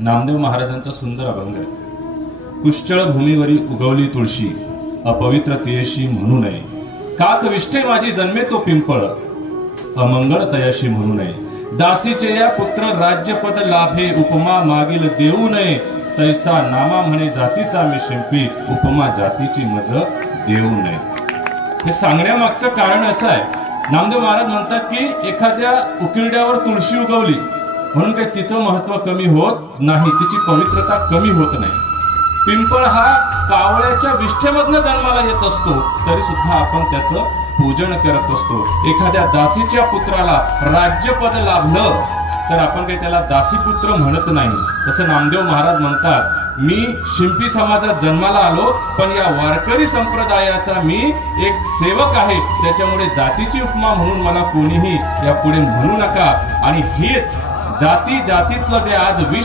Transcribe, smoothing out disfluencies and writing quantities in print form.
नामदेव महाराजांचा सुंदर अभंग आहे. पुष्कळ भूमीवरी उगवली तुळशी, अपवित्र तियशी म्हणू नये. काक विष्ठे माझी जन्मे तो पिंपळ, अमंगळ तयाशी म्हणू नये. दासीचे या पुत्र राज्यपद लाभे, उपमा मागील देऊ नये. तैसा नामा म्हणे जातीचा मी शिंपी, उपमा जातीची मज देऊ नये. हे सांगण्यामागचं कारण असं आहे, नामदेव महाराज म्हणतात की एखाद्या उकिरड्यावर तुळशी उगवली म्हणून काही तिचं महत्व कमी होत नाही, तिची पवित्रता कमी होत नाही. पिंपळ हा कावळ्याच्या विष्ठेमधनं जन्माला येत असतो, तरी सुद्धा आपण त्याचं पूजन करत असतो. एखाद्या दासीच्या पुत्राला राज्यपद लाभलं तर आपण काही त्याला दासीपुत्र म्हणत नाही. तसं नामदेव महाराज म्हणतात, मी शिंपी समाजात जन्माला आलो, पण या वारकरी संप्रदायाचा मी एक सेवक आहे, त्याच्यामुळे जातीची उपमा म्हणून मला कोणीही यापुढे म्हणू नका. आणि हेच जातीतलं जे आज विष